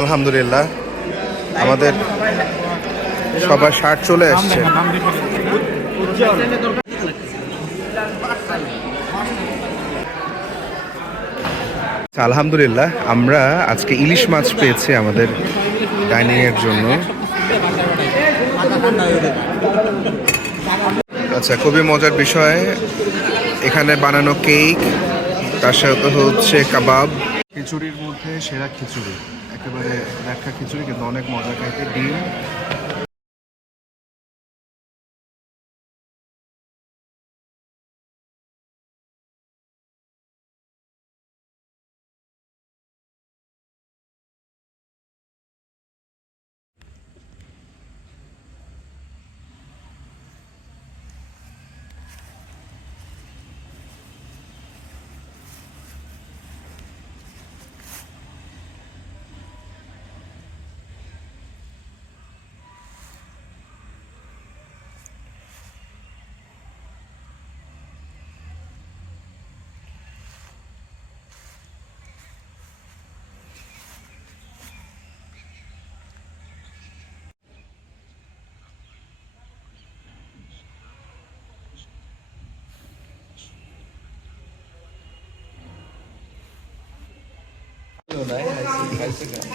আলহামদুলিল্লাহ আমাদের সবার শার্ট চলে আসছে। আলহামদুলিল্লাহ আমরা আজকে ইলিশ মাছ পেয়েছি আমাদের ডাইনিং এর জন্য। আচ্ছা, খুবই মজার বিষয়, এখানে বানানো কেক, তার সাথে হচ্ছে কাবাব। খিচুড়ির মধ্যে সেরা খিচুড়ি, একেবারে দেখা খিচুড়ি, কিন্তু অনেক মজা খাইতে। ডিম,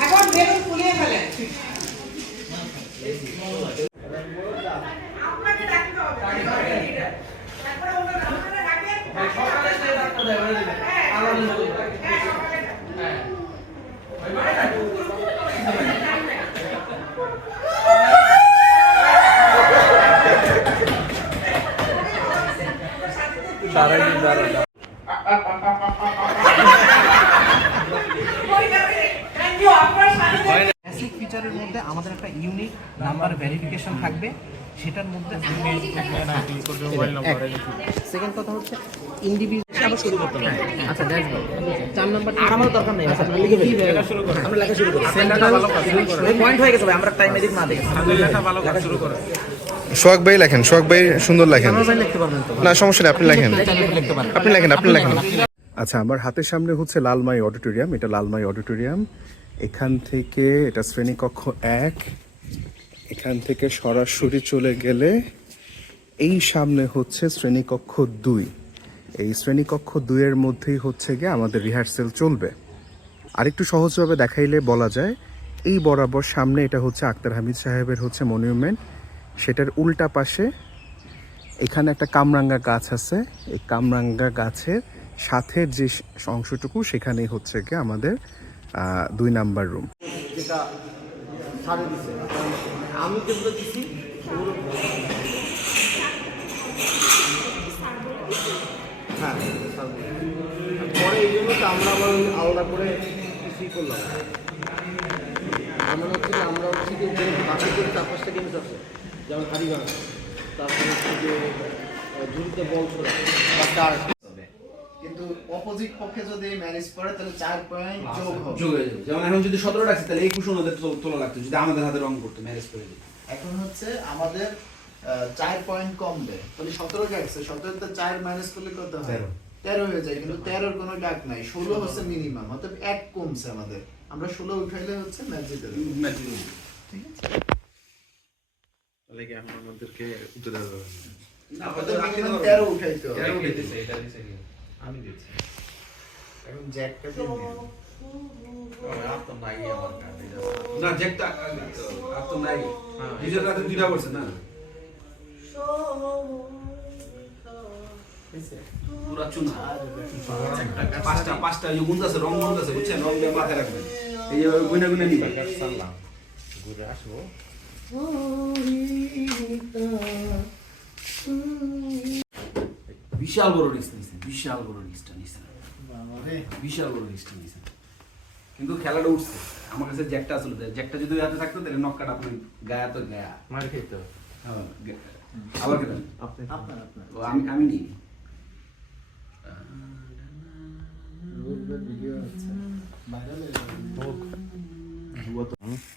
এখন বেলুন ফুলিয়ে ফেলেন। আপনাকে ডাকতে হবে। তারপরে ওনারা ডাকেন। সকালে সে ডাক্তার দেয় বলে দিবেন। হ্যাঁ সকালে। হ্যাঁ। দাঁড়া বেসিক ফিচারের মধ্যে আমাদের একটা ইউনিক নাম্বার ভেরিফিকেশন থাকবে, সেটার মধ্যে সেকেন্ড কথা হচ্ছে ইন্ডিভিজুয়াল আবার শুরু করতে হবে। আচ্ছা দ্যাটস গুড। 4 নাম্বার আর আমাদের দরকার নেই, আচ্ছা আমরা লিখে ফেলি, লেখা শুরু করব, আমরা লেখা শুরু করি। সেন্ট্রাল পয়েন্ট হয়ে গেছে ভাই, আমরা টাইম এদিক না দেখি, লেখা ভালো করে শুরু করো। সোহাগ ভাই লেখেন, সোহাগ ভাই সুন্দর লেখেন। লিখতে পারবেন তো? না সমস্যা নেই, আপনি লেখেন, লিখতে পারেন, আপনি লেখেন। আচ্ছা, আমার হাতের সামনে হচ্ছে লালমাই অডিটোরিয়াম। এটা লালমাই অডিটোরিয়াম। এখান থেকে এটা শ্রেণীকক্ষ 1। এখান থেকে সরাসরি চলে গেলে এই সামনে হচ্ছে শ্রেণীকক্ষ 2। এই শ্রেণীকক্ষ 2 এর মধ্যেই হচ্ছে গিয়ে আমাদের রিহার্সেল চলবে। আরেকটু সহজভাবে দেখাইলে বলা যায়, এই বরাবর সামনে এটা হচ্ছে আক্তার হামিদ সাহেবের হচ্ছে মনিউমেন্ট, সেটার উল্টা পাশে এখানে একটা কামরাঙ্গা গাছ আছে। এই কামরাঙ্গা গাছের সাথে যে অংশটুকু, সেখানেই হচ্ছে গিয়ে আমাদের 2 নাম্বার রুম। যেটা ছাড়ে দিছে, আমি যেগুলো দিছি হ্যাঁ পরে এই জন্য তো আমরা আবার আলাদা করে কিছুই করলাম। এমন হচ্ছে যে আমরা হচ্ছে যে বাকি করে 4-5টা জিনিস আছে, যেমন হারিগানা, তারপরে হচ্ছে যে ঝুড়িতে বল ছোড়া বা কার্ড, কিন্তু অপোজিট পক্ষে যদি ম্যানেজ করে তাহলে 4 পয়েন্ট যোগ হয়ে যাবে। যেমন এখন যদি 17 রাখছি তাহলে 21 ওনাদের তোলা লাগতো যদি আমাদের হাতে রং করতে ম্যানেজ করে দিই। এখন হচ্ছে আমাদের 4 পয়েন্ট কমবে, তাহলে 17 রাখছে, 17 তে 4 মাইনাস করলে কত হয়? 13 হয়ে যায়, কিন্তু 13 এর কোনো ডাক নাই। 16 হচ্ছে মিনিমাম, অতএব 1 কমছে আমাদের। আমরা 16 উঠাইলে হচ্ছে ম্যাচ জিতে যাবে। ঠিক আছে, তাহলে কি এখন আমাদেরকে উঠে দেওয়া যাবে না অতএব মিনিমাম 13 উঠাইতে হবে। 13 উঠাইতেছে, এটা দিছে কি আমি দিচ্ছি এখন জ্যাকটা দিয়ে নিন। আর তো নাই আমার কাছে না জ্যাকটা আর তো নাই, নিজের রাতে 2টা করছে না পুরা চুনা। পাঁচটা যে গুণ আছে, রং গুণ আছে, বুঝছেন? রং দিয়ে মাথায় রাখবেন, এই যে গুনে গুনে নিবেন। সালাম ঘুরে আসবো। বিশাল বড় রিস্ক নিয়েছেন, বিশাল বড় রিস্কটা নিয়েছেন, বিশাল বড় রিস্কটা নিয়েছেন। কিন্তু খেলাটা উঠছে। আমার কাছে জ্যাকটা আসলে, জ্যাকটা যদি হাতে থাকতো তাহলে নককাটা আপনার গায়া তো গায়া মার খেতো। আবার খেলেন আপনার আমি নিই ভিডিও আছে ভাইরাল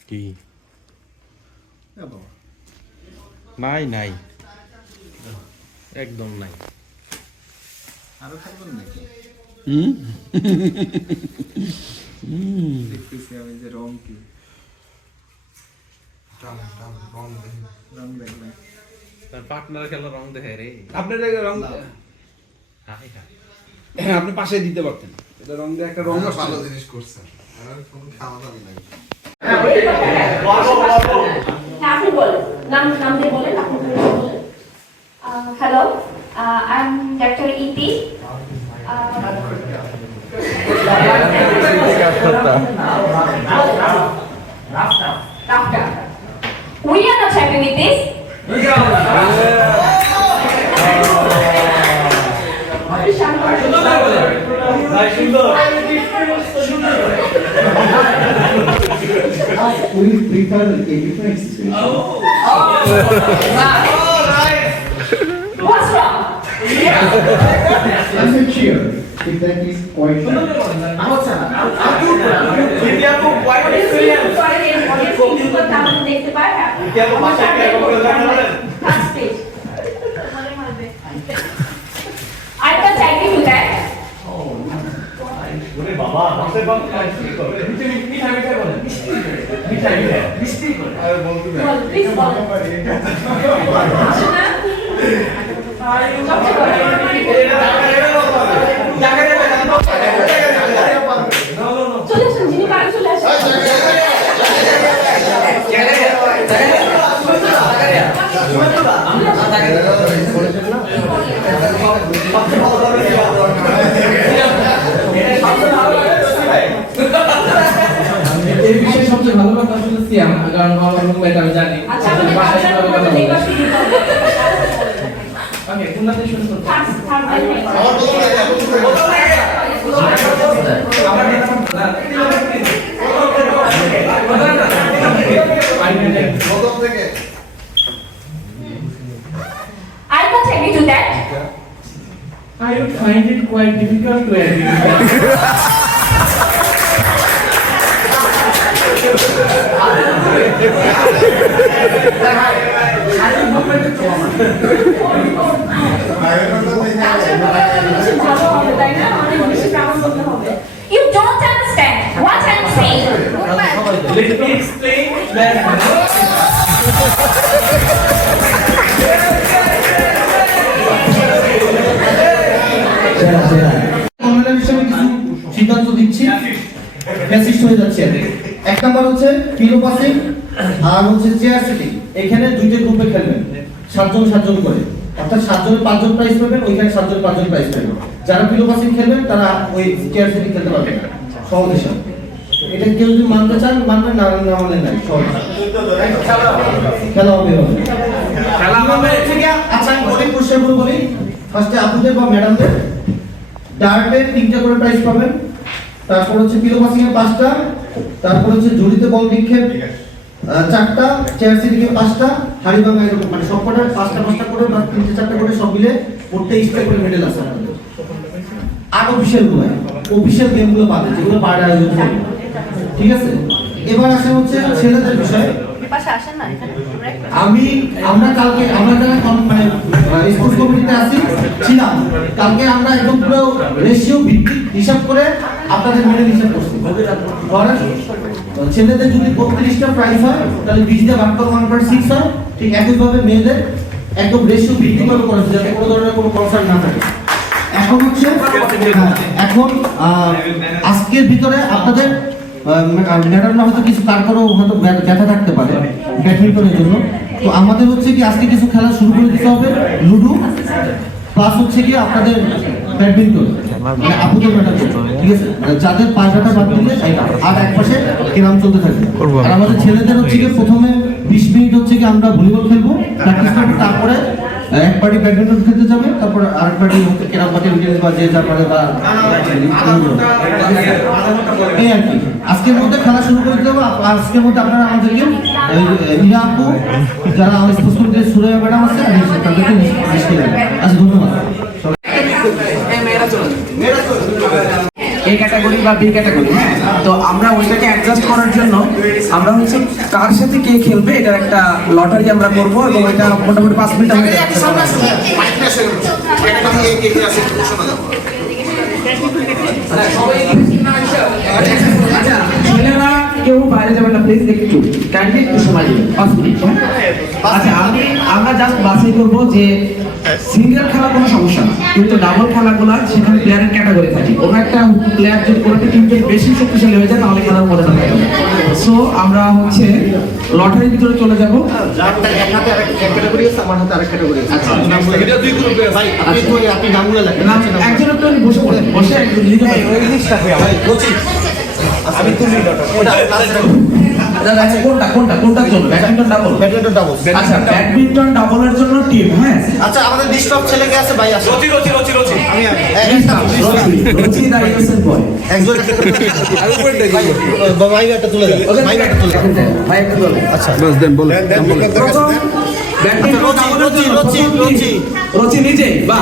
কি বাবা নাই নাই একদম নাই। আরো খাবেন নাকি? দেখতেছি আমি যে রং কি রং দেখবেন তার পার্টনার খেলা রং দেখে রে আপনার রং হ্যাঁ আপনি পাশে দিতে পারতেন এটা রং দিয়ে একটা রং ভালো জিনিস করছেন আর কোনো খাওয়া দাওয়া নাই আপনি বলেন নাম দিয়ে বলেন আপনি বলেন হ্যালো আই এম ডক্টর ইতি We are not happy with this. We prefer a different situation. What's wrong? I'm not sure if that is quite right. দেখতে পারে আরেকটা চাইতে টু দ্যাট প্লিজ বলেন চলে আসুন যিনি পারেন চলে আসুন এই বিষয়ে সবচেয়ে ভালো কথা আসলে সিয়াম, কারণ আমার রুমমেট আমি জানি। আচ্ছা আমাদের বাসায় কথা দেখবা শুরু করব ওকে, কোনটা শুরু করব? I can't agree to that. I would find it quite difficult to agree with that. ভালো হবে তাই না অনেক বেশি প্রাণ করতে হবে You don't understand what I'm saying. Let me explain that. Communal হিসেবে কিছু সিদ্ধান্ত দিচ্ছি, ফ্যাসিস্ট হয়ে যাচ্ছে। এক নাম্বার হচ্ছে পিলো পাসিং আর হচ্ছে চেয়ার সিটিং। এখানে দুইটা গ্রুপে খেলবেন 7 জন করে, অর্থাৎ 7 জনের 5 জন প্রাইজ পাবেন, ওইখানে 7 জন 5 জন প্রাইজ পাবেন। যারা পিলো পাসিং খেলবেন তারা ওই চেয়ার সিটিং খেলতে পারবেন না, সহজ হিসাব। এটা কেউ যদি মানতে চান মানবেন, না না মানে নাই, সহজ খেলা হবে। আচ্ছা আমি বলি কোশ্চেনগুলো বলি। ফার্স্টে আপুদের বা ম্যাডামদের ডার্টে 3টা করে প্রাইজ পাবেন, তারপর হচ্ছে পিলো পাসিং এ 5টা, তারপর হচ্ছে জড়িতে বল নিক্ষেপ 4টা, চেয়ার সিটিং এ 5টা, হাড়ি ভাঙা এরকম মানে সবকটা 5টা করে বা 3টে 4টা করে সব মিলে প্রত্যেক স্টেপ করে মেডেল আছে আপনাদের। আর অফিশিয়াল গেমগুলো বাদে যেগুলো পার্ট আয়োজন করে, ঠিক আছে। এবার আসে হচ্ছে ছেলেদের বিষয়। আমরা কালকে আমরা যারা মানে স্পোর্টস কমিটিতে ছিলাম, কালকে আমরা একদম পুরো রেশিও ভিত্তিক হিসাব করে আপনাদের মেডেল হিসাব করছি। ধরেন ছেলেদের যদি 32টা প্রাইজ হয় তাহলে 20 দিয়ে ভাগ করে 1.6 হয়, ঠিক একইভাবে মেয়েদের একদম রেশিও ভিত্তিক ভাবে করেছে যাতে কোনো ধরনের কোনো কনসার্ন না থাকে। এখন হচ্ছে এখন আজকের ভিতরে আপনাদের ম্যাডামরা হয়তো কিছু তারপরেও হয়তো ব্যথা থাকতে পারে ব্যাডমিন্টনের জন্য, তো আমাদের হচ্ছে কি আজকে কিছু খেলা শুরু করে দিতে হবে, লুডো প্লাস হচ্ছে কি আপনাদের ব্যাডমিন্টন মানে আপুদের ম্যাডাম, ঠিক আছে। যাদের 5 ঘন্টা বাদ দিলে আর এক পাশে কেরাম চলতে থাকবে। আর আমাদের ছেলেদের হচ্ছে কি প্রথমে 20 মিনিট হচ্ছে কি আমরা ভলিবল খেলবো, প্র্যাকটিস করবো, তারপরে এক পার্টি ব্যাডমিন্টন খেলতে যাবে, তারপর আরেক পার্টি হচ্ছে কেরাম পার্টি উঠে বা যে তারপরে বা এই আর কি। আজকের মধ্যে খেলা শুরু করে দেবো। আজকের মধ্যে আপনারা আমাদেরকে ইরা আপু যারা আমাদের স্পোর্টস কমিটির সুরাইয়া ম্যাডাম আছে তাদেরকে লিস্ট করে দেবেন। আচ্ছা ধন্যবাদ। এ ক্যাটাগরি বা বি ক্যাটাগরি, তো আমরা ওইটাকে অ্যাডজাস্ট করার জন্য আমরা হচ্ছে কার সাথে কে খেলবে এটার একটা লটারি আমরা করব এবং এটা মোটামুটি 5 মিনিট হয়ে যাবে। প্লিজ একটু কাইন্ডলি একটু সময় দিবেন 5 মিনিট। আচ্ছা আমরা জাস্ট বাছাই করব যে সিঙ্গেল খেলা কোনো সমস্যা না, কিন্তু ডাবল খেলাগুলো সেখানে প্লেয়ারের ক্যাটাগরি থাকে। কোনো একটা প্লেয়ার যদি কোনো একটা টিমকে বেশি শক্তিশালী হয়ে যায় তাহলে খেলার মধ্যে থাকে। সো আমরা হচ্ছে লটারির ভিতরে চলে যাব। এক হাতে আরেক ক্যাটাগরি আছে, আমার হাতে আরেক ক্যাটাগরি আছে। আচ্ছা এটা দুই গ্রুপে আছে। ভাই আপনি নামগুলো লেখেন। একজন একটু বসে পড়েন, বসে একটু লিখে ফেলেন। আমি তুলি ওটা আচ্ছা কোনটা জন্য ব্যাডমিন্টন ডাবল? Badminton double. আচ্ছা ব্যাডমিন্টন ডাবলের জন্য টিম, হ্যাঁ আচ্ছা আমাদের ডিস্টার্ব ছেলে কে আছে ভাই? আসো রচি আমি রচি দাঁড়িয়েছেন পরে একজন ভাই একটা তুলে দেন, ভাই একটা তুলে দেন। ভাই একটু বলেন। আচ্ছা বাস দেন বলে প্রথম ব্যাডমিন্টন ডাবলের জন্য রচি নিজে বা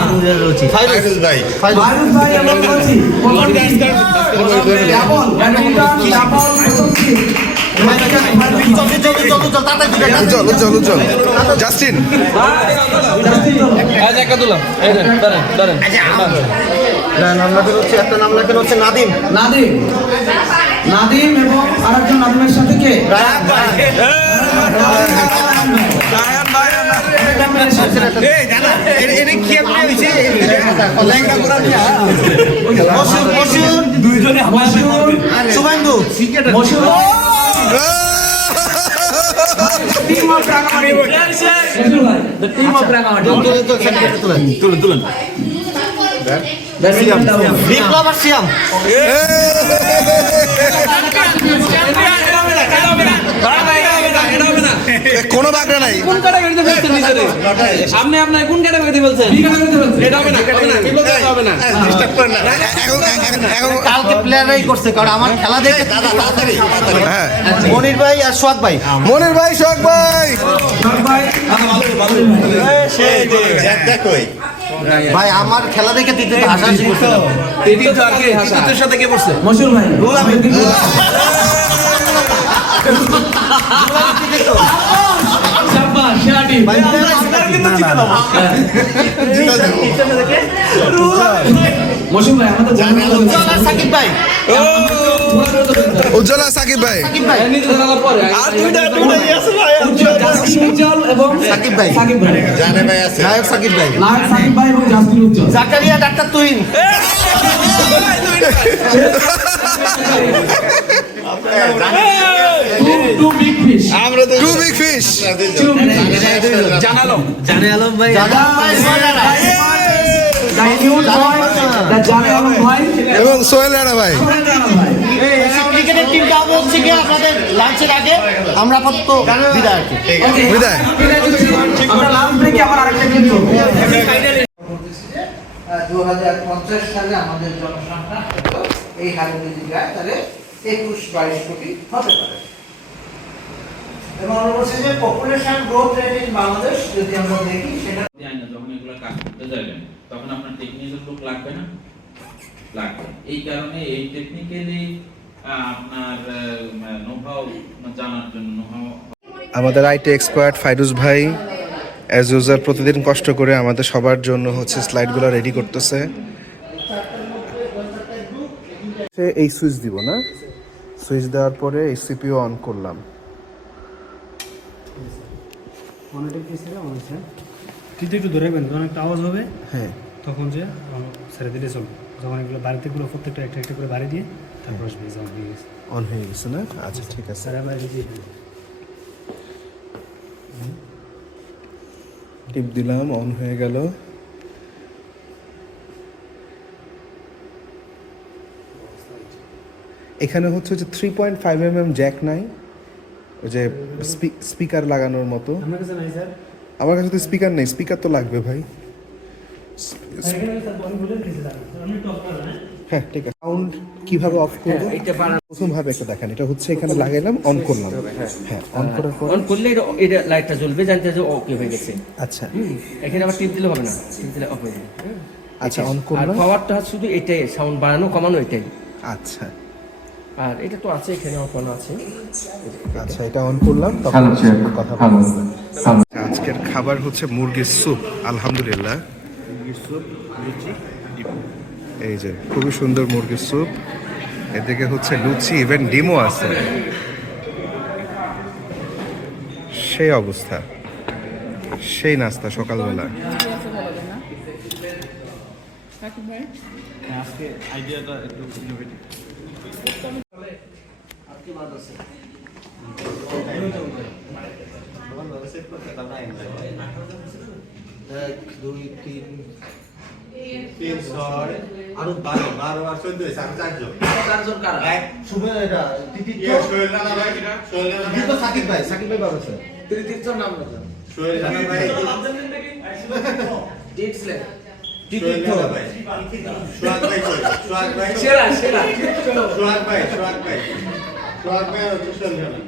ফাইরুজ ভাই ফাইরুজ ভাই এবং রচি ডাবল ব্যাডমিন্টন ডাবল প্রথম টিম। উজ্জ্বল জাস্টিন আজ একটা দিলাম এই দেন ধরেন নামটা হচ্ছে একটা নাম লেখেন হচ্ছে নাদিম। নাদিম এবং আরেকজন নাদিমের সাথে কে? শুভেন্দু তুলেন বিপ্লব আর সিয়াম। কোনো বাগড়া নাই। কোন ক্যাটাগরিতে ফেলছেন নিজেরে? আপনি আপনার কোন ক্যাটাগরিতে ফেলছেন? এটা হবে না হবে না। কালকে প্লেয়াররাই করছে, কারণ আমার খেলা দেখে হ্যাঁ মনির ভাই আর সোহাগ ভাই। মনির ভাই, শোক ভাই, ভাই আমার খেলা দেখে দিতে হাসাহাসি করছিল। তোর সাথে কে বসছে? মশুর ভাই মশুর ভাই আমাদের সাকিব ভাই উজ্জ্বলা সাকিব ভাই, উজ্জ্বল এবং সাকিব ভাই নায়ক সাকিব ভাই সাকিব ভাই এবং জাসমিন উজ্জ্বল। জাকারিয়া ডাক্তার Tuhin. Two big fish two big fish, Jane Alam ভাই এবং সোহেল রানা ভাই। ক্রিকেটের টিমটা হবে হচ্ছে কি আপনাদের লাঞ্চের আগে। আমরা আপাতত বিদায় আর কি। বিদায়। আমরা লাস্ট ব্রেকে আবার আরেকটা গেম করব। 2050 সালে আমাদের জনসংখ্যা এই হারে যদি যায় তাহলে 21-22 কোটি হতে পারে। এবং আমরা বলছি যে population growth rate in Bangladesh যদি আমরা দেখি সেটা যখন এগুলো কাজ করতে যাবেন তখন আপনার টেকনিক্যাল লোক লাগবে না, লাগবে। এই কারণে এই টেকনিক্যালি আপনার নোহাউ জানার জন্য নোহাউ আমাদের আইটি এক্সপার্ট ফাইরুজ ভাই অ্যাজ ইউজার প্রতিদিন কষ্ট করে আমাদের সবার জন্য হচ্ছে স্লাইডগুলো রেডি করতেছে। এই সুইচ দিব না, সুইচ দেওয়ার পরে এই সিপিইউ অন করলাম। কিন্তু একটু ধরে বেন, যখন একটা আওয়াজ হবে হ্যাঁ তখন যে ছেড়ে দিলে চলবে। যখন এগুলো বাড়িতে গুলো প্রত্যেকটা একটা একটা করে বাড়ি দিয়ে তারপর আসবে যখন হয়ে গেছে। অন হয়ে গেছে না? আচ্ছা ঠিক আছে, স্যার আমরা টিপ দিলাম, অন হয়ে গেল। এখানে হচ্ছে যে 3.5 mm জ্যাক নাই, ওই যে স্পিকার লাগানোর মতো। আমার কাছে নাই স্যার, আমার কাছে তো স্পিকার নেই, স্পিকার তো লাগবে ভাই। হ্যাঁ ঠিক আছে। সাউন্ড কিভাবে অফ করব প্রথম ভাবে একটা দেখেন। এটা হচ্ছে এখানে লাগাইলাম, অন করলাম। হ্যাঁ অন করার পর অন করলে এটা লাইটটা জ্বলবে, জানতে যে ওকে হয়ে গেছে। আচ্ছা এখানে আবার টিপ দিলে হবে না, টিপ দিলে অফ হয়ে যাবে। আচ্ছা অন আর করলাম। পাওয়ারটা শুধু এটাই, সাউন্ড বাড়ানো কমানো এটাই। আচ্ছা আর এটা তো আছে, এখানে অফ করা আছে। আচ্ছা এটা অন করলাম, তখন কথা বলবো। আজকের খাবার হচ্ছে মুরগির স্যুপ, আলহামদুলিল্লাহ। মুরগির স্যুপ, লুচি, এই যে খুবই সুন্দর মুরগির স্যুপ। এদিকে হচ্ছে লুচি, ইভেন ডিমও আছে। সেই অবস্থা, সেই নাস্তা সকালবেলা। আজকে আইডিয়াটা একটু ইনোভেটিভ। আরো 12 আর 14 হয়েছে, আর 4 জন। চারজন কারা? সাকিব ভাই বাবা স্যার। তৃতীয় নাম বলুন। সোহেল রানা ভাই, টিপস লে। সোহেল রানা ভাই, সোহাগ ভাই কই? সোহাগ ভাই, সেরা। সোহাগ ভাই আর সোহেল রানা।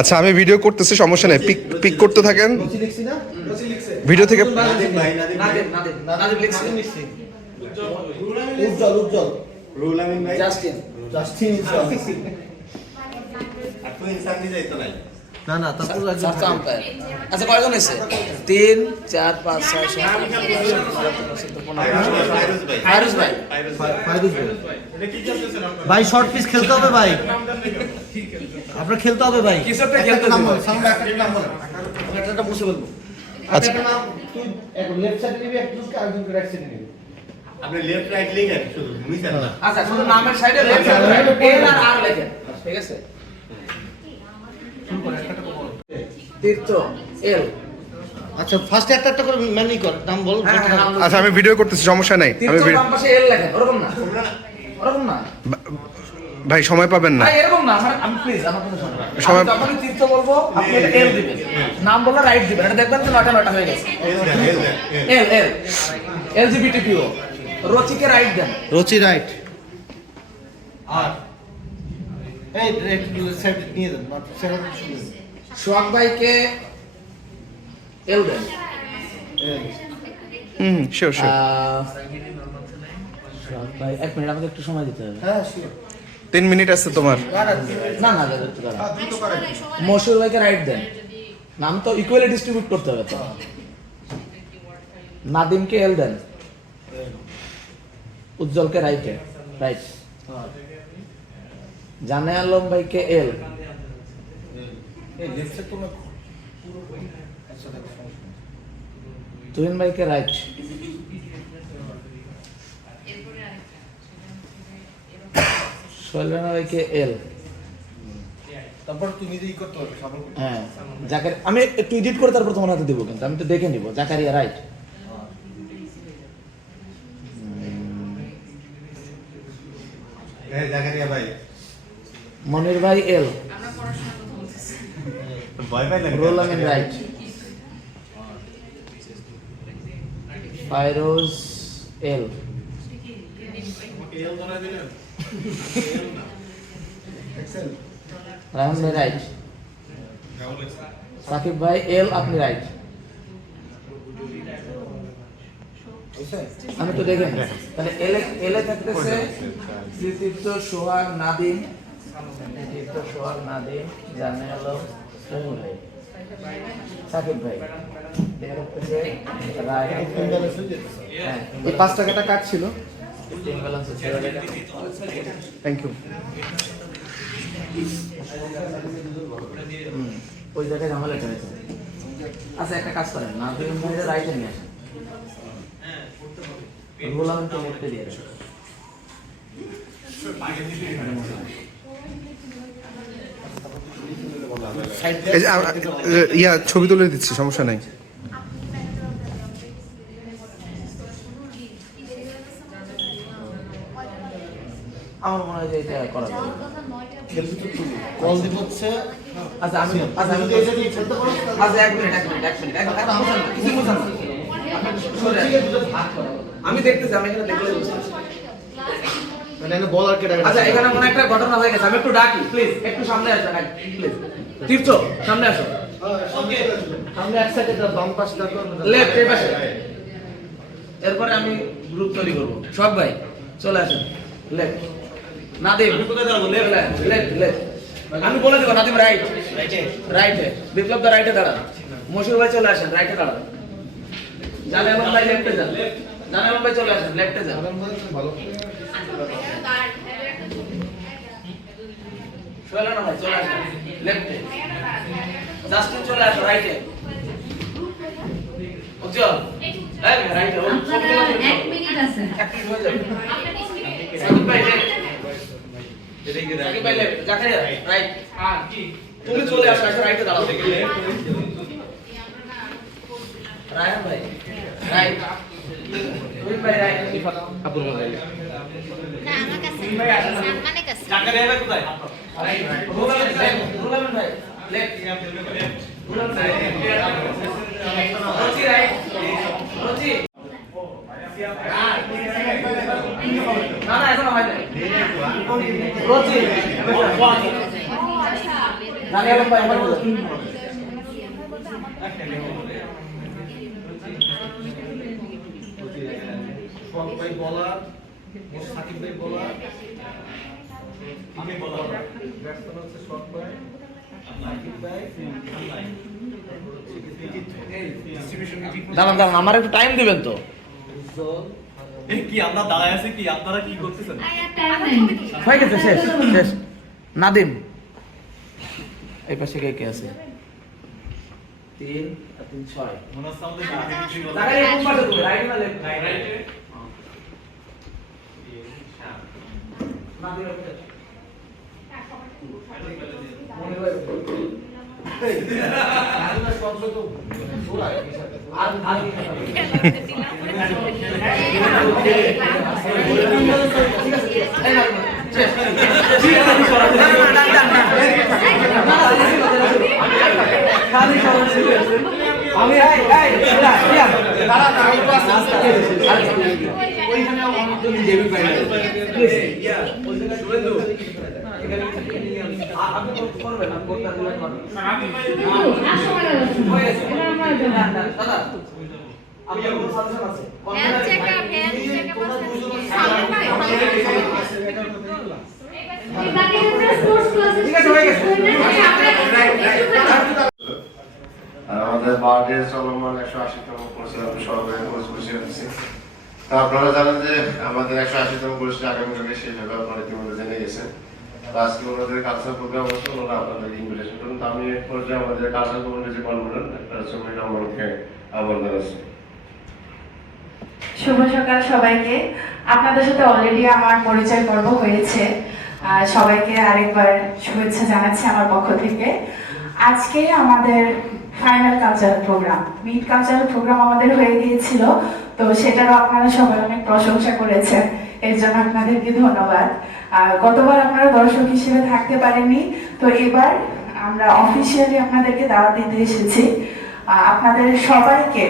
আচ্ছা আমি ভিডিও করতেছি, সমস্যা নেই, পিক করতে থাকেন লিখছি না? ভিডিও থেকে। নাদিম ভাই, নাদিম লিখছি। উজ্জ্বল, রুল আমিন ভাই, জাস্টিন। আর তুই ইনসান নিয়ে যাইতো নাই। না তারপর চারটা আম্পায়ার। আচ্ছা কয়জন এসে? 3 4 5 6 7 ফাইরুজ ভাই। ভাই শর্ট পিচ খেলতে হবে ভাই, আপনার খেলতে হবে ভাই। কিছু একটা খেলতে নাম হবে। বল, সামনে একটা নাম বল, একটা মুছে বলবো। আচ্ছা। একটা নাম তুই এক লেফট সাইডে নিবি, এক দুসকে আর দুই রাইট সাইডে নিবি। আপনি লেফট রাইট লিখেন শুধু, মুছেন না। আচ্ছা শুধু নামের সাইডে লেফট সাইডে এল আর আর লেখেন, ঠিক আছে? তীর্থ এল। আচ্ছা ফার্স্টে একটা করে ম্যানি কর, নাম বল। আচ্ছা আমি ভিডিও করতেছি, সমস্যা নাই। আমি তীর্থ নাম পাশে এল লেখেন, ওরকম না। ভাই সময় পাবেন না। ভাই এরকম না, আমি প্লিজ আমার কথা শুনুন। সময়- আমি যখনই তীর্থ বলবো আপনি এটা এল দিবেন, নাম বললে রাইট দিবেন। এটা দেখবেন যে নটা হয়ে গেছে। L LGBTQ. রচিকে রাইট দেন। রচি রাইট। আর এই সেট নিয়ে দেন, নট সেট শুনুন। সোহাগ ভাইকে এল দেন। শিওর। সোহাগ ভাই এক মিনিট, আমাকে একটু সময় দিতে হবে। হ্যাঁ শিওর। 3 মিনিট আছে তোমার। না একটু দাঁড়ান। মশুর ভাইকে রাইট দেন, নাম তো ইকুয়ালি ডিস্ট্রিবিউট করতে হবে তো। নাদিমকে এল দেন। উজ্জ্বলকে রাইট। জানে আলম ভাইকে এল। এই লেফট সাইড তোমরা তুহিন ভাইকে রাইট। সোহেল রানা ভাইকে এল। তারপর তুমি নিজেই করতে হবে, সফল করতে হ্যাঁ জাকারি, আমি একটু এডিট করে তারপর তোমার হাতে দেবো, কিন্তু আমি তো দেখে নিব। জাকারিয়া রাইট। এই জাকারিয়া ভাই, মনির ভাই এল। ভয় পাই না। রুল আমিন রাইট। ফাইরোজ এল। রাহুল ভাই রাইট। সাকিব ভাই এল, আপনি রাইট। আমি তো দেখে নিই। তাহলে এলে থাকতেছে তীর্থ, সোহাগ, নাদিম, জানে আলম, সোহেল ভাই, সাকিব ভাই, হ্যাঁ এই 5 টাকাটা কাট ছিল। Thank you. ওই জায়গায় ঝামেলা হয়েছে। আচ্ছা একটা কাজ করেন, নাদিম ভাইয়ের রাইটে নিয়ে আসেন, রুল আমিনকে লেফটে দিয়ে দেন। এই যে ছবি তুলে দিচ্ছি, সমস্যা নাই। আমার মনে হয় যে এটা করা যাবে। কল দিব হচ্ছে। আচ্ছা আমি তো এটা দিয়ে খেলতে পারবো। আচ্ছা এক মিনিট কিছু বুঝান না। আমি দেখতেছি, আমি এখানে দেখলে বুঝতে পারছি। মানে এখানে বলার কেটে আচ্ছা এখানে মনে একটা ঘটনা হয়ে গেছে, আমি একটু ডাকি প্লিজ, একটু সামনে আসবেন প্লিজ। তীর্থ সামনে আসো। সামনে এক সাইডে বাম পাশে দেখো, লেফট এই পাশে। এরপরে আমি গ্রুপ তৈরি করব। সব ভাই চলে আসেন। লেফট নাদিম, আমি কোথায় দাঁড়াবো? লেফট। আমি বলে দেব নাদিম রাইট। রাইটে। বিপ্লব দা রাইটে দাঁড়ান। মশিউর ভাই চলে আসেন, রাইটে দাঁড়ান। জানে আলম ভাই লেফটে যান। জানে আলম ভাই চলে আসেন, লেফটে যান। সোহেল রানা ভাই চলে আসেন। লেফটে জাস্টিন চলে আসো রাইটে উজ্জ্বল এই রাইটে আপনারা 1 মিনিট আছে এক মিনিট হয়ে যাবে সাকিব ভাই সাকিব ভাই লেফট জাকারিয়া রাইট হ্যাঁ কি তুমি চলে আসো রাইটে দাঁড়াও রায়হান ভাই রাইট রুহিত ভাই রাইট আব্দুল ভাই না আমার কাছে সালমানের কাছে জাকারিয়া ভাই কোথায় রাইট রুলাম ভাই লেফট রুলাম ভাই রোজি রাইট রোজি না না এখনো হয় নাই রোজি জানি আলম ভাই আমার বলুন শখ ভাই বলার সাকিব ভাই বলার আমি বলার ব্যাটসম্যান হচ্ছে শখ ভাই সাকিব ভাই দাঁড়ান দাঁড়ান আমার একটু টাইম দিবেন তো কি আমরা দাঁড়ায় আছি কি আপনারা কি করতেছেন হয়ে গেছে শেষ শেষ নাদিম এই পাশে কে কে আছে 3 আর 3 6 মনে হচ্ছে আমাদের জাকারিয়া কোন পাশে তুমি রাইট না লেফট রাইটে নাদিম মনে হয় নাদিমের শব্দ তো পুরা আর আমাদের বার্থডে চলমান 180তম কোর্সে আমি সবাই কোর্স বসে আছি। তা আপনারা জানেন যে আমাদের 180তম কোর্সে আগামীকালে শেষ হবে, আপনারা ইতিমধ্যে জেনে গেছেন। আজকে ওনাদের কালচার প্রোগ্রাম আছে, ওনারা আপনাদের ইনভিটেশন করুন। তো আমি এক পর্যায়ে আমাদের কালচার প্রোগ্রামের যে কনভেনর একটা ছবি আমাকে আহ্বান জানাচ্ছি। শুভ সকাল সবাইকে। আপনাদের সাথে অলরেডি আমার পরিচয় পর্ব হয়েছে, সবাইকে আরেকবার শুভেচ্ছা জানাচ্ছি আমার পক্ষ থেকে। আজকে আমাদের final cultural programme, mid cultural programme আমাদের হয়ে গিয়েছিল, তো সেটারও আপনারা সবাই অনেক প্রশংসা করেছেন, এর জন্য আপনাদেরকে ধন্যবাদ। গতবার আপনারা দর্শক হিসেবে থাকতে পারেননি, তো এবার আমরা অফিসিয়ালি আপনাদেরকে দাওয়াত দিতে এসেছি। আপনাদের সবাইকে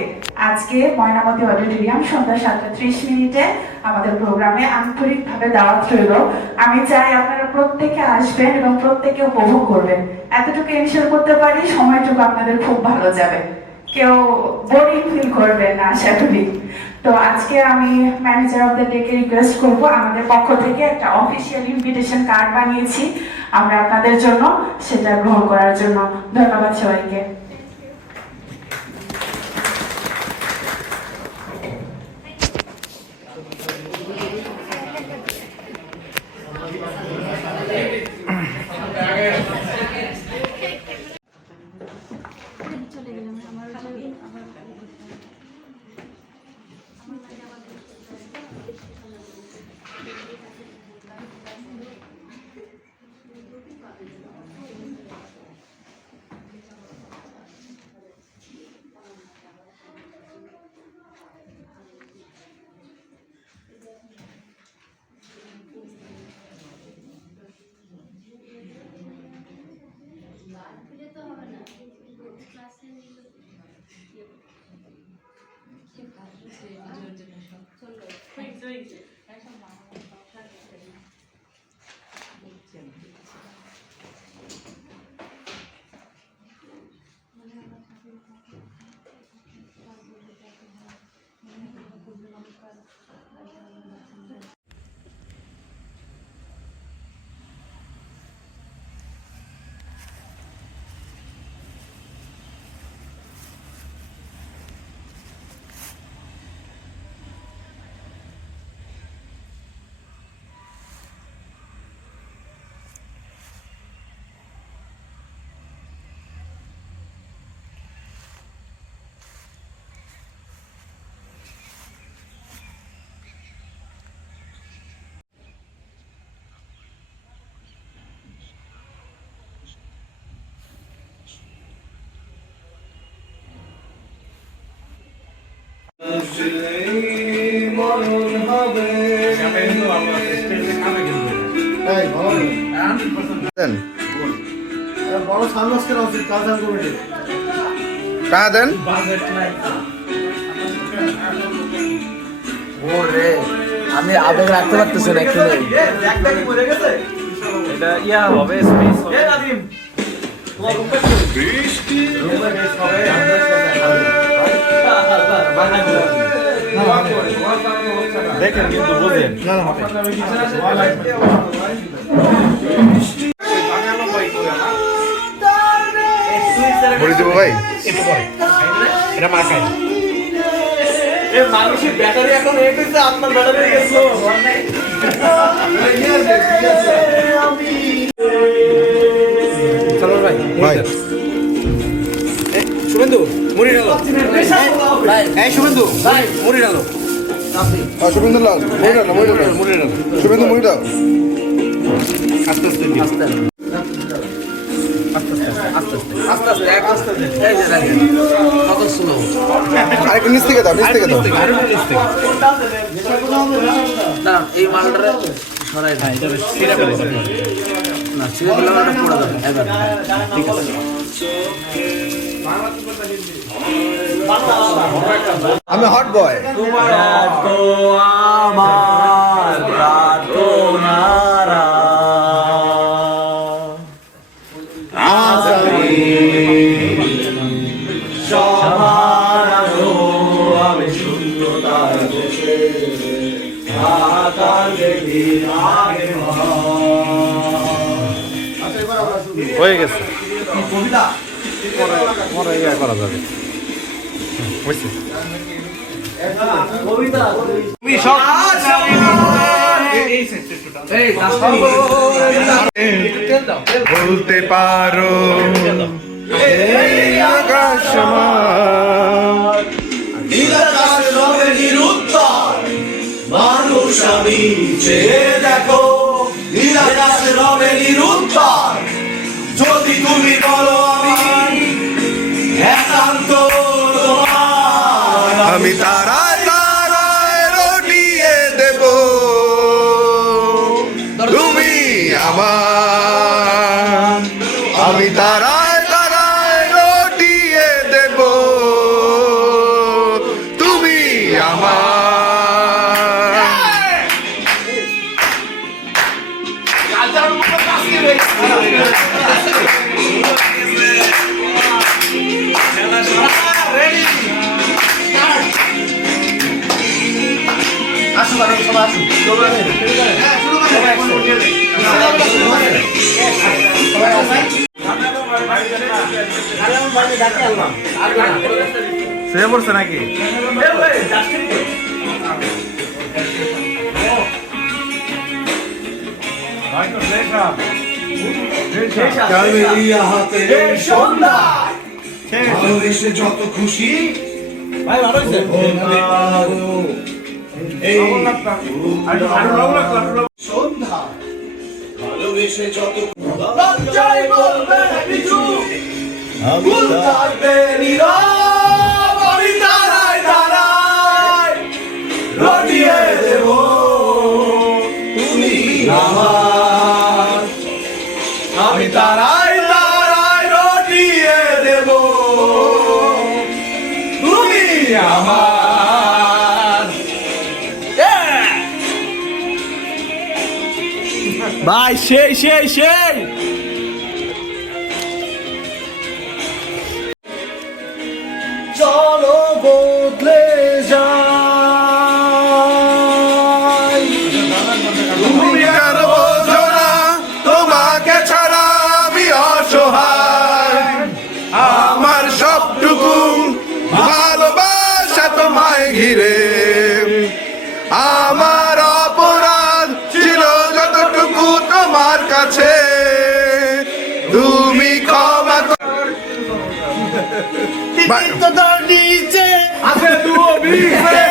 আজকে ময়নামতি অডিটোরিয়াম সন্ধ্যা 7:30 আমাদের প্রোগ্রামে আন্তরিকভাবে দাওয়াত রইল। আমি চাই আপনারা প্রত্যেকে আসবেন এবং প্রত্যেকে উপভোগ করবেন। এতটুকু এনশিওর করতে পারি সময়টুকু আপনাদের খুব ভালো যাবে, কেউ বোরিং ফিল করবেন না আশা করি। তো আজকে আমি ম্যানেজার অফ দ্য ডেকে রিকোয়েস্ট করবো, আমাদের পক্ষ থেকে একটা অফিসিয়াল ইনভিটেশন কার্ড বানিয়েছি আমরা আপনাদের জন্য, সেটা গ্রহণ করার জন্য। ধন্যবাদ সবাইকে। এই ভালো দেন বড় সানগ্লাস কেনা উচিত কালচার কমিটি টাকা দেন। ওরে আমি আবেগ রাখতে পারতেছি না একটু এটা ইয়া হবে স্পেস হবে দেখেন কিন্তু বুঝেন বলে দেবো ভাই। এটা মার খাই মানুষের ব্যাটারি এখন হয়ে গেছে, আপনার ব্যাটারি হয়ে গেছে। চলো ভাই ভাই শুভেন্দু মুড়ি ডালো এই শুভেন্দু মুড়ি ডালো শুভেন্দু লাল মুড়ি ডাল শুভেন্দু মুড়ি দাও। আস্তে আস্তে দিও। আরেকটু নিচ থেকে দাও, নিচ থেকে দাও। এই মালটা সরাই না এটা ছিঁড়ে ফেলে না ছিঁড়ে ফেলে না পড়ে যাবে এবার ঠিক আছে আমি হট বয়। আমার প্রার্থনারা আজ সবার আমি শূন্যতার দেশে আকার দেখি আগে হয়ে গেছে পরে ইয়া করা যাবে বুঝছি তুমি সব বলতে পারো এই আকাশ আমার। মানুষ আমি চেয়ে দেখো নীলাকাশ রবে নিরুত্তর যদি তুমি বলো আমি একান্ত তোমার আমি তারায় তারায় রটিয়ে দেব তুমি আমার। আমি তারায় তারায় রটিয়ে দেব তুমি আমার। সে পড়ছে নাকি ভালোবেসে যত খুশি ভাই ভালো সন্ধ্যা ভালোবেসে যত লজ্জায় বলবে কিছু ভুল থাকবে নীরব আমি দাঁড়ায় দাঁড়ায় রটিয়ে দেব তুমি আমার আমি দাঁড়ায় দাঁড়ায় রটিয়ে দেব তুমি আমার ভাই সেই সেই সেই চলো বদলে যাই তুমি কেন বোঝো না তোমাকে ছাড়া আমি অসহায়। আমার সবটুকু ভালোবাসা তোমায় ঘিরে। আমার অপরাধ ছিল যতটুকু তোমার কাছে তুমি ক্ষমা নিচে আছে তু নিচে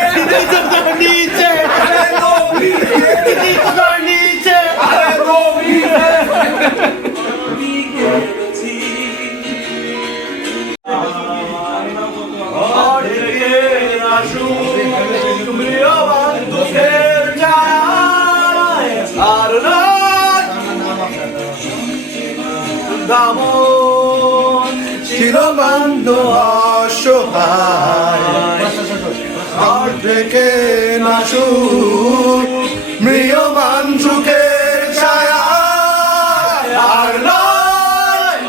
নিচে আছে তো নিচে আছে তো নিচে দামন ছিল বান্ধ অসহায় আর থেকে নাসুর মৃয়মান সুখের ছায়া আর নয়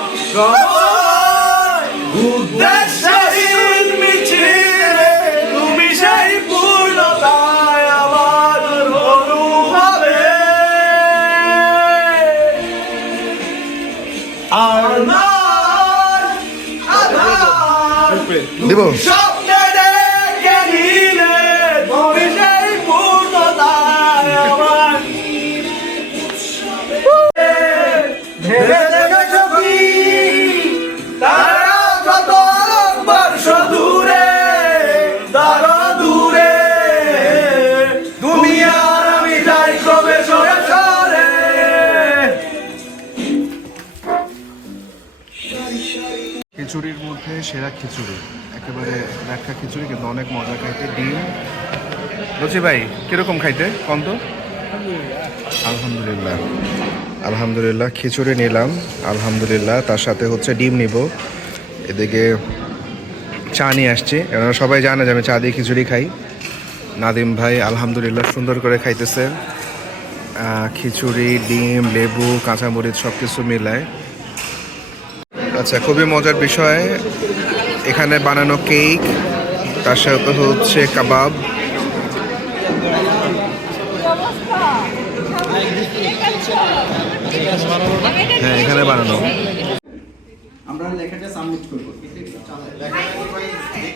উদ্দেশ্যহীন মিছিলে তুমি সেই পূর্ণতায় আমার অনুভবে আর নয় আধার দিব স্বপ্নে ডেকে নিলে তুমি সেই পূর্ণতায় আমার ভেবে দেখেছো কি তারা কত বর্ষ দূরে তারা দূরে তুমি আর আমি যাই ক্রমে সরে সরে খিচুড়ির মধ্যে সেরা খিচুড়ি একেবারে লেখা খিচুড়ি কিন্তু অনেক মজা খাইতে ডিম রচি ভাই কিরকম খাইতে কম তো আলহামদুলিল্লাহ আলহামদুলিল্লাহ খিচুড়ি নিলাম আলহামদুলিল্লাহ তার সাথে হচ্ছে ডিম নিব এদিকে চা নিয়ে আসছি এনারা সবাই জানে যে আমি চা দিয়ে খিচুড়ি খাই নাদিম ভাই আলহামদুলিল্লাহ সুন্দর করে খাইতেছে খিচুড়ি ডিম লেবু কাঁচামরিচ সব কিছু মিলায় আচ্ছা খুবই মজার বিষয় এখানে বানানো কেক তার সাথে হচ্ছে কাবাব হ্যাঁ এখানে বানানো আমরা লেখাটা সাবমিট করব লেখা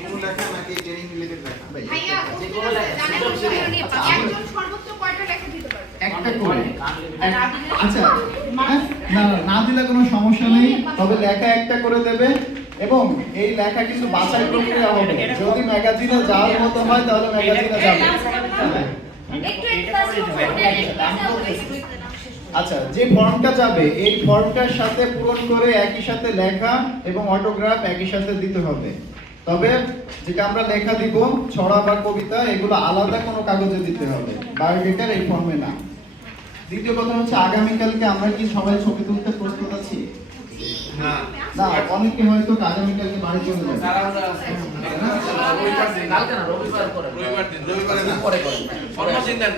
কোন লেখা নাকি ট্রেনিং রিলেটেড লেখা ভাইয়া যেগুলো জানেন সেগুলো নিয়ে একজন সর্বোচ্চ কয়টা লেখা দিতে পারবে একটা করে আচ্ছা না না দিলে কোনো সমস্যা নেই তবে লেখা একটা করে দেবে এবং এই লেখা কিন্তু বাছাই প্রক্রিয়া হবে যদি ম্যাগাজিনে যাওয়ার মতো হয় তাহলে ম্যাগাজিনে যাবে একটু একটু আচ্ছা যে ফর্মটা যাবে এই ফর্মটার সাথে পূরণ করে একই সাথে লেখা এবং অটোগ্রাফ একই সাথে দিতে হবে তবে যেটা আমরা লেখা দিব ছড়া বা কবিতা এগুলো আলাদা কোনো কাগজে দিতে হবে বায়োডেটার এই ফর্মে না দ্বিতীয় কথা হচ্ছে আগামীকালকে আমরা কি সবাই ছবি তুলতে প্রস্তুত আছি না না অনেকে হয়তো আগামীকালকে বাড়ি চলে যাবে কালকে না রবিবার করে রবিবার দিন পরে করে ফরমাশন দেন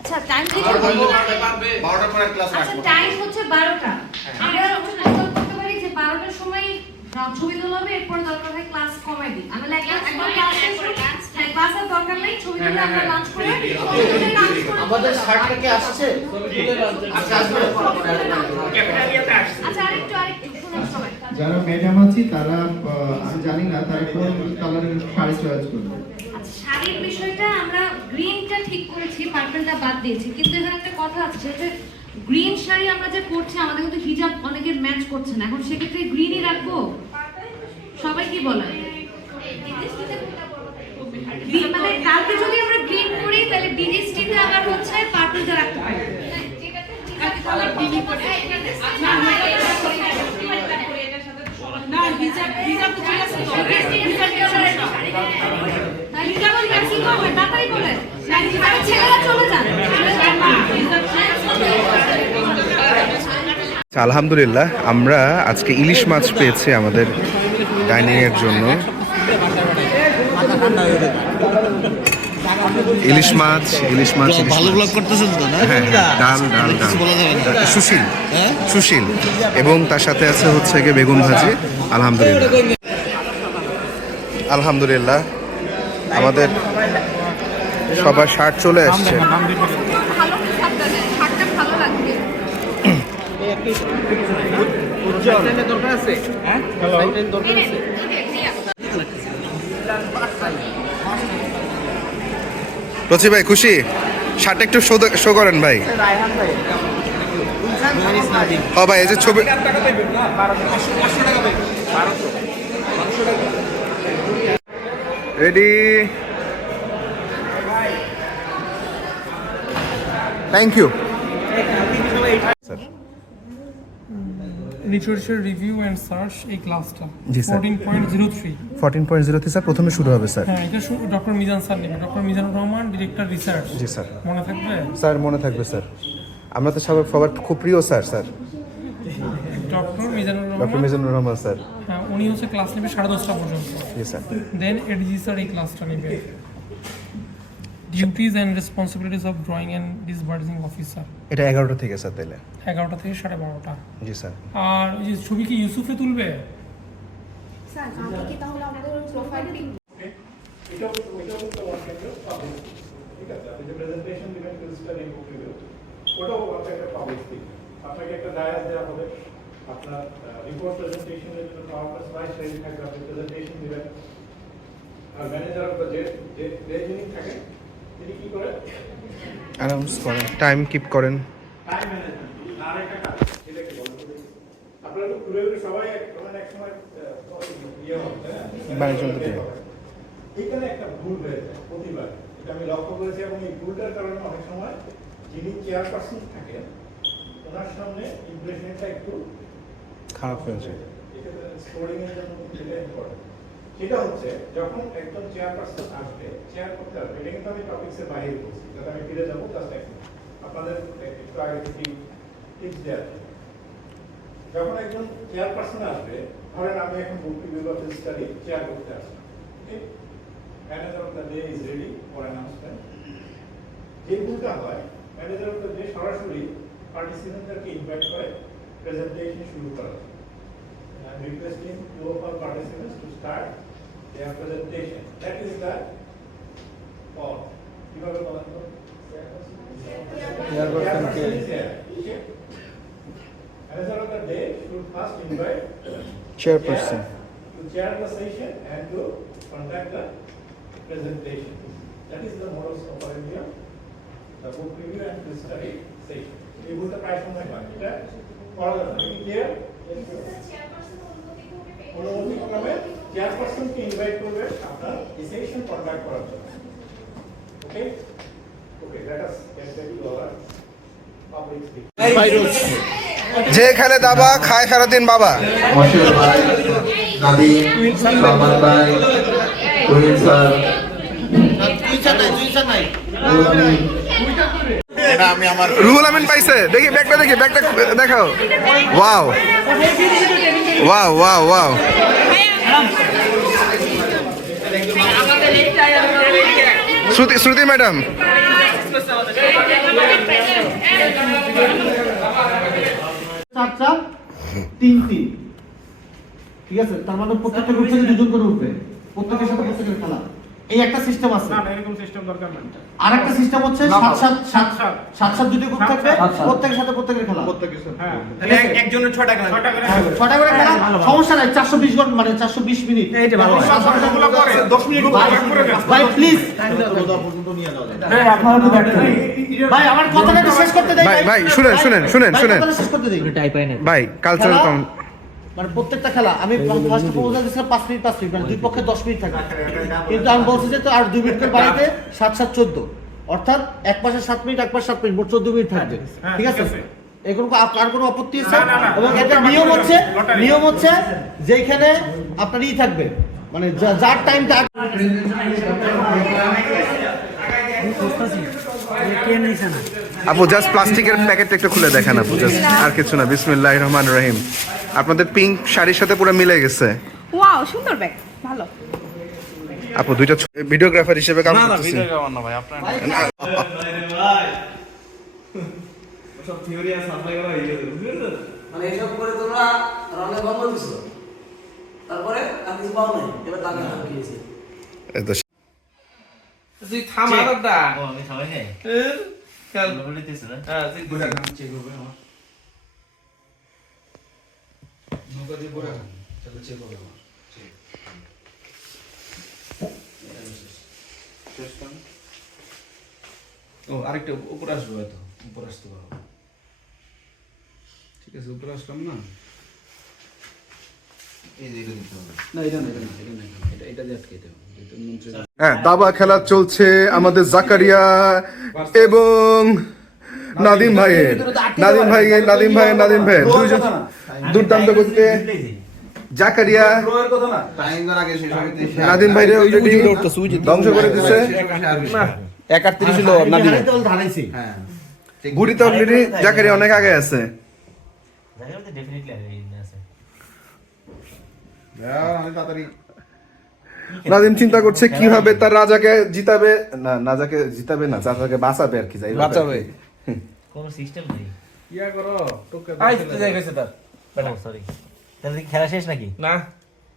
আচ্ছা টাইম থেকে 12টার পরে ক্লাস আচ্ছা রাখবো টাইম হচ্ছে 12টা আমরা প্রপোজাল করতে পারি যে 12টার সময় ছবি তোলা হবে এরপর দরকার হয় ক্লাস কমাই দিই আমরা একবার ক্লাস শেষ করে ক্লাসের দরকার নেই ছবি তুলে আমরা লাঞ্চ করে আমাদের সার্টটাকে আসছে আচ্ছা আরেকটু শুনুন সবাই যারা ম্যাডাম আছি তারা আমি জানি না তারা কোন কালারের শাড়ি চয়েস করবে আচ্ছা শাড়ির বিষয়টা আমরা গ্রিনটা ঠিক করেছি পার্পলটা বাদ দিয়েছি কিন্তু এখানে একটা কথা আছে যে গ্রিন শাড়ি আমরা যে পরছি আমাদের কিন্তু হিজাব অনেকের ম্যাচ করছে না এখন সেক্ষেত্রে গ্রিনই রাখবো সবাই কি বলে মানে কালকে যদি আমরা গ্রিন পরি তাহলে ডিএসটিতে আবার হচ্ছে পার্পলটা রাখতে পারি না হিজাব হিজাব তো চলে আসছে হিজাব ম্যাচিং হবে তাই বলে ছেলেরা চলে যান আলহামদুলিল্লাহ আমরা আজকে ইলিশ মাছ পেয়েছি আমাদের ডাইনিং এর জন্য ইলিশ মাছ ভালো ব্লগ করতেছেন তো না হ্যাঁ ডাল ডাল ডাল সুশীল সুশীল এবং তার সাথে আছে হচ্ছে গিয়ে বেগুন ভাজি আলহামদুলিল্লাহ আলহামদুলিল্লাহ আমাদের সবার শার্ট চলে আসছে দরকার আছে হ্যাঁ দরকার আছে রচি ভাই খুশি শার্ট একটু শো করেন ভাই ও ভাই এই যে ছবি ready thank you sir literature review and search এই ক্লাসটা জি, স্যার। 14.03 14.03 স্যার প্রথমে শুরু হবে স্যার। হ্যাঁ এটা ডক্টর মিজান স্যার নেবে, doctor Mizanur Rahman, director research. জি স্যার। মনে থাকবে? স্যার মনে থাকবে স্যার, আমরা তো সবার খুব প্রিয় sir. Doctor Mizanur doctor Rahman, Mizanur Rahman sir. হ্যাঁ উনি হচ্ছে ক্লাস নেবে 10:30 পর্যন্ত। জি স্যার। দেন এডিজি স্যার এই ক্লাসটা নেবে, duties and responsibilities of drawing and disbursing officer. এটা 11টা থেকে স্যার তাইলে? 11টা থেকে 12:30। জি স্যার। আর ওই যে ছবি কি ইউসুফে তুলবে? স্যার আপনি কি তাহলে আমাদের প্রোফাইল পিক আপনাকে একটা ডায়াস দেওয়া হবে, আপনার রিপোর্ট প্রেজেন্টেশনের জন্য পাওয়ার স্লাইড রেডি থাকবে, আপনি প্রেজেন্টেশন দিবেন। আর ম্যানেজার যে যিনি থাকেন তিনি কি করেন? অ্যানাউন্স করেন, টাইম কিপ করেন। টাইম ম্যানেজমেন্ট আর একটা কাজ, এটা কি বলবো, আপনারা তো ঘুরে ঘুরে সবাই এক সময় ইয়ে হবে, এখানে একটা ভুল হয়ে যায় প্রতিবার, এটা আমি লক্ষ্য করেছি, এবং এই ভুলটার কারণে অনেক সময় যিনি চেয়ারপারসন থাকেন ওনার সামনে ইমপ্রেশনটা একটু খারাপ হয়ে যায়। স্কোরিং এর জন্য যেটা ইম্পর্টেন্ট সেটা হচ্ছে যখন একজন চেয়ারপারসন আসবে, চেয়ার করতে আসবে, এটা কিন্তু আমি টপিক্সের বাইরে বলছি, যাতে আমি ফিরে যাবো জাস্ট আপনাদের একটু আগে থেকে টিপস দেওয়া আছে। যখন একজন চেয়ারপারসন আসবে, ধরেন আমি এখন book review of study chair করতে আসলাম, manager of the day is ready for announcement. যে ভুলটা হয়, ম্যানেজার অফ দ্য ডে সরাসরি পার্টিসিপেন্টদেরকে ইনভাইট করে প্রেজেন্টেশন শুরু করা। I'm requesting two of our participants to start their presentation. That is the call. কিভাবে বলেন তো? Manager of the day should first invite Chairperson to chair the session and to conduct the presentation. That is the modus operandi of the book review and quiz study session. এই বলতে প্রায় সময় হয়, এটা করা যাবে না। ক্লিয়ার? অনুমতিক্রমে চেয়ারপারসনকে ইনভাইট করবে আপনার এই সেশন কন্ডাক্ট করার জন্য। Okay okay, let us get back to our public speaking. যে খেলে দাবা খায় সারাদিন বাবা। মশিউর ভাই, নাদিম, সালমান ভাই, তুহিন স্যার, রুহুল আমিন পাইছে, দেখি ব্যাগটা দেখাও। Wow wow wow wow. Shruti madam, চারটা 3-3, ঠিক আছে? তার মানে প্রত্যেকটা গ্রুপ থেকে 2 জন করে উঠবে, প্রত্যেকের সাথে প্রত্যেকের খেলা। এই একটা সিস্টেম আছে। না এরকম সিস্টেম দরকার নাই। আর একটা সিস্টেম হচ্ছে 7-7 দুটো গ্রুপ থাকবে, প্রত্যেকের সাথে প্রত্যেকের খেলা। হ্যাঁ, তাহলে একজনের 6টা করে 6টা করে খেলা, সমস্যা নাই। 420 ঘন্টা মানে 420 মিনিট। এই যে ভালো। 10 মিনিট করে দেন। ভাই প্লিজ, হ্যাঁ আপনারা তো ব্যাক করেন। ভাই আমার কথাটা একটু শেষ করতে দেই। ভাই শুনেন কথাটা শেষ করতে দেই। ভাই কালচারাল মানে প্রত্যেকটা খেলা আমি ফার্স্ট প্রপোজাল দিয়েছিলাম 5 মিনিট মানে দুই পক্ষে 10 মিনিট থাকে, কিন্তু আমি বলছি যে তো আর 2 মিনিট করে বাড়াইতে 7-7 14, অর্থাৎ এক পাশে 7 মিনিট এক পাশে 7 মিনিট, মোট 14 মিনিট থাকবে। ঠিক আছে? এর আর কোনো আপত্তি আছে? এবং এটা নিয়ম হচ্ছে যেখানে আপনার থাকবে, মানে যার টাইমটা আপু জাস্ট প্লাস্টিকের প্যাকেটটা একটু খুলে দেখেন আপু, জাস্ট আর কিছু না। বিসমিল্লাহির রহমানির রহিম। আপনাদের পিঙ্ক শাড়ির সাথে পুরো মিলে গেছে। ওয়াও সুন্দর ব্যাগ, ভালো। আপু দুইটা ভিডিওগ্রাফার হিসেবে কাজ করতেছি। না ভিডিওগ্রাফার না ভাই, আপনার সব থিওরি আর সাপ্লাই করা হয়ে গেছে, বুঝলেন? মানে এসব করে তোমরা রঙে বন্ধ দিছো, তারপরে আর কিছু পাও নাই, এবার দাগে লাগিয়েছে। এই তো তুই থাম আলাদা। ও আমি সবাই হ্যাঁ চল বলে দিতেছ না। হ্যাঁ তুই বুড়া কাম চেক করবে আমার নৌকা দিয়ে বুড়া কাম চলো চেক করবে আমার শেষ কাম। ও আরেকটা উপরে আসবে, হয়তো উপরে আসতে পারো। ঠিক আছে, উপরে আসলাম না। এই যে এটা দিতে হবে না, এটা না, এটা দিয়ে আটকে দেবো। হ্যাঁ, দাবা খেলা চলছে আমাদের জাকারিয়া এবং নাদিম ভাইয়ের দুইজন দুর্দান্ত করতে জাকারিয়া নাদিম ভাইরে অলরেডি ধ্বংস করে দিচ্ছে। 31 ছিল নাদিম। ঘুড়িতে অলরেডি জাকারিয়া অনেক আগে আছে। নাদিম চিন্তা করছে কিভাবে তার রাজাকে জিতাবে, না রাজাকে জিতাবে না, রাজাকে বাঁচাবে আর কি, যাই হোক। বাঁচাবে। কোনো সিস্টেম নেই। ইয়া করো আই তো যাই গেছে তার। সরি। তাহলে কি খেলা শেষ নাকি? না।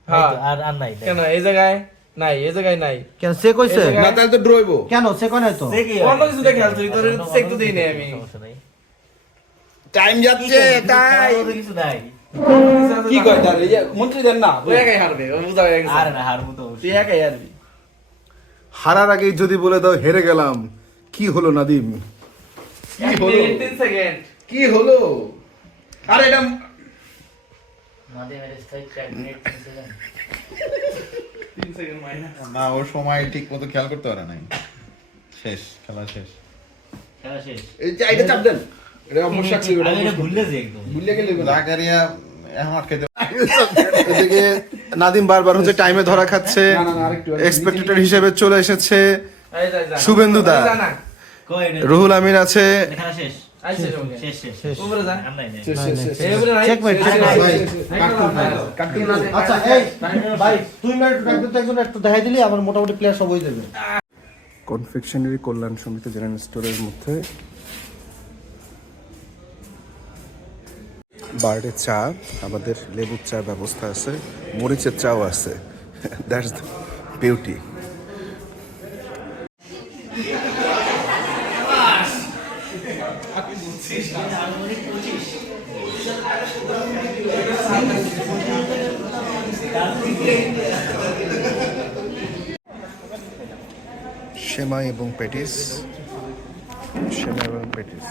হ্যাঁ আর নাই। কেন এই জায়গায় নাই, এই জায়গায় নাই। কেন সে কইছে না তাহলে তো ড্র হইবো। কেন সে কোন তো সে কি? অন্য কিছু দেখে আসছি, তোর চেক তো দেই নাই আমি। সমস্যা নাই। টাইম যাচ্ছে, টাইম। কিছু নাই। কি কয় তার এই যে মন্ত্রী দেন না, ওই একাই হারবে, ও বুঝা হয়ে গেছে। আরে না হারবো তো। তুই একাই হারবি। হারার আগেই যদি বলে দাও হেরে গেলাম, কি হলো নাদিম? কি হলো? 10 সেকেন্ড। কি হলো? আরে এটা নাদিমের স্ট্রাইক 4 মিনিট 3 সেকেন্ড মাইনাস। না, ওর সময় ঠিক মতো খেয়াল করতে পারে নাই। শেষ, খেলা শেষ। খেলা শেষ। এই যে এটা চাপ দেন। এটা সমস্যা ছিল, এটা আমি এটা ভুলে যাই একদম। ভুলে গেলে জাকারিয়া এখন আটকাইতে এদিকে নাদিম বারবার হচ্ছে টাইমে ধরা খাচ্ছে, এক্সপেক্টেড হিসেবে চলে এসেছে এই যা। শুভেন্দু দা, কই এটা? রুহুল আমির আছে। খেলা শেষ। আইছে শেষ। উপরে যা। আর নাই। এই উপরে নাই। চেকমেট কাটুন। আচ্ছা এই ভাই 2 মিনিট রাখতে তো একজন একটু দেখাই দিলি আমার মোটামুটি প্লেয়ার সব হয়ে যাবে। কনফেকশনারি কল্যাণ সমিতি জেনারেল স্টোরের মধ্যে বার্ডে চা, আমাদের লেবুর চা ব্যবস্থা আছে, মরিচের চাও আছে। That's the beauty. সেমাই এবং পেটিস, সেমাই এবং পেটিস।